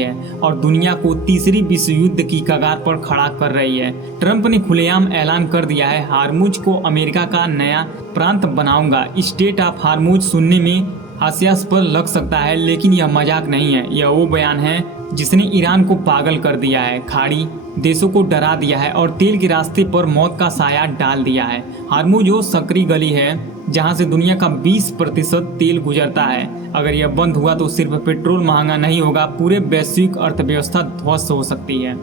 है और दुनिया को तीसरी विश्व युद्ध की कगार पर खड़ा कर रही है। ट्रंप ने खुलेआम ऐलान कर दिया है, हार्मुज को अमेरिका का नया प्रांत बनाऊंगा। स्टेट ऑफ हार्मुज सुनने में हास्यास्पद लग सकता है, लेकिन यह मजाक नहीं है। यह वो बयान है जिसने ईरान को पागल कर दिया है, खाड़ी देशों को डरा दिया है और तेल के रास्ते पर मौत का साया डाल दिया है। हार्मुज वो सकरी गली है जहां से दुनिया का 20% तेल गुजरता है। अगर यह बंद हुआ तो सिर्फ पेट्रोल महंगा नहीं होगा, पूरे वैश्विक अर्थव्यवस्था ध्वस्त हो सकती है।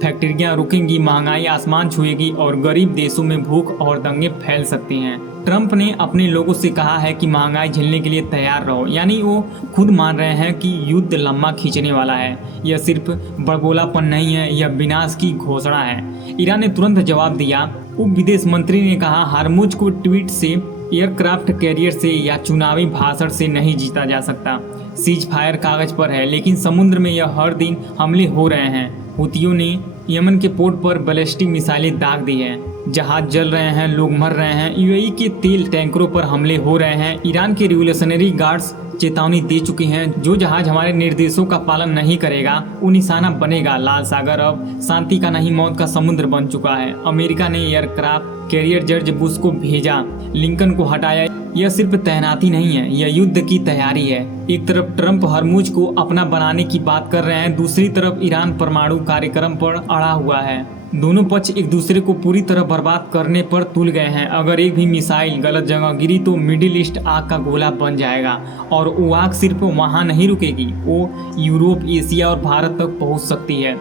फैक्ट्रियां रुकेंगी, महंगाई आसमान छुएगी और गरीब देशों में भूख और दंगे फैल सकती हैं। ट्रंप ने अपने लोगों से कहा है कि महंगाई झेलने के लिए तैयार रहो, यानी वो खुद मान रहे हैं कि युद्ध लंबा खींचने वाला है। यह सिर्फ बड़बोलापन नहीं है, यह विनाश की घोषणा है। ईरान ने तुरंत जवाब दिया। उप विदेश मंत्री ने कहा, हार्मुज को ट्वीट से, एयरक्राफ्ट कैरियर से या चुनावी भाषण से नहीं जीता जा सकता। सीज फायर कागज पर है, लेकिन समुद्र में यह हर दिन हमले हो रहे हैं। हुतियों ने यमन के पोर्ट पर बैलिस्टिक मिसाइलें दाग दी हैं, जहाज जल रहे हैं, लोग मर रहे हैं। यूएई के तेल टैंकरों पर हमले हो रहे हैं। ईरान के रिवोल्यूशनरी गार्ड्स चेतावनी दे चुके हैं, जो जहाज हमारे निर्देशों का पालन नहीं करेगा वो निशाना बनेगा। लाल सागर अब शांति का नहीं, मौत का समुद्र बन चुका है। अमेरिका ने एयरक्राफ्ट कैरियर जॉर्ज बुश को भेजा, लिंकन को हटाया। यह सिर्फ तैनाती नहीं है, यह युद्ध की तैयारी है। एक तरफ ट्रंप हार्मुज को अपना बनाने की बात कर रहे हैं, दूसरी तरफ ईरान परमाणु कार्यक्रम पर अड़ा हुआ है। दोनों पक्ष एक दूसरे को पूरी तरह बर्बाद करने पर तुल गए हैं। अगर एक भी मिसाइल गलत जगह गिरी तो मिडिल ईस्ट आग का गोला बन जाएगा और वो आग सिर्फ वहां नहीं रुकेगी, वो यूरोप, एशिया और भारत तक पहुंच सकती है।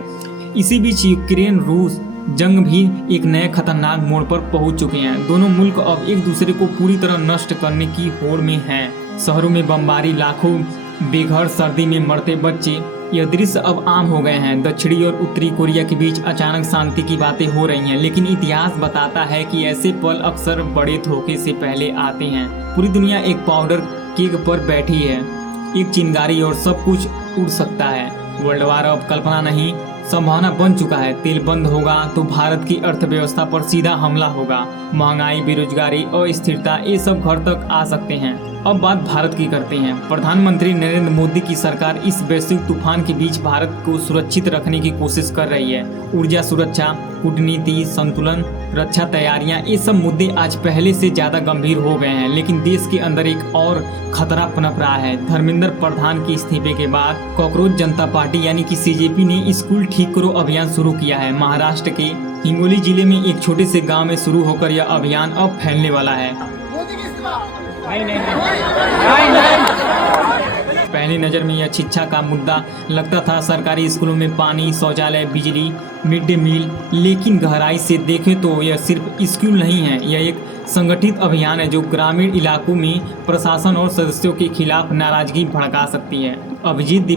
इसी बीच यूक्रेन रूस जंग भी एक नए खतरनाक मोड़ पर पहुंच चुके हैं। दोनों मुल्क अब एक दूसरे को पूरी तरह नष्ट करने की होड़ में हैं। शहरों में बमबारी, लाखों बेघर, सर्दी में मरते बच्चे, यह दृश्य अब आम हो गए हैं। दक्षिणी और उत्तरी कोरिया के बीच अचानक शांति की बातें हो रही हैं, लेकिन इतिहास बताता है कि ऐसे पल अक्सर बड़े धोखे से पहले आते हैं। पूरी दुनिया एक पाउडर केक पर बैठी है, एक चिंगारी और सब कुछ उड़ सकता है। वर्ल्ड वार अब कल्पना नहीं, संभावना बन चुका है। तेल बंद होगा तो भारत की अर्थव्यवस्था पर सीधा हमला होगा। महंगाई, बेरोजगारी, अस्थिरता, ये सब घर तक आ सकते हैं। अब बात भारत की करते हैं। प्रधानमंत्री नरेंद्र मोदी की सरकार इस वैश्विक तूफान के बीच भारत को सुरक्षित रखने की कोशिश कर रही है। ऊर्जा सुरक्षा, कूटनीति, संतुलन, रक्षा तैयारियां, ये सब मुद्दे आज पहले से ज्यादा गंभीर हो गए हैं। लेकिन देश के अंदर एक और खतरा पनप रहा है। धर्मेंद्र प्रधान के इस्तीफे के बाद कॉकरोच जनता पार्टी यानी कि सीजेपी ने स्कूल ठीक करो अभियान शुरू किया है। महाराष्ट्र के हिंगोली जिले में एक छोटे से गाँव में शुरू होकर यह अभियान अब फैलने वाला है। पहली नज़र में यह शिक्षा का मुद्दा लगता था। सरकारी स्कूलों में पानी, शौचालय, बिजली, मिड डे मील, लेकिन गहराई से देखें तो यह सिर्फ स्कूल नहीं है, यह एक संगठित अभियान है जो ग्रामीण इलाकों में प्रशासन और सदस्यों के खिलाफ नाराजगी भड़का सकती है। अभिजीत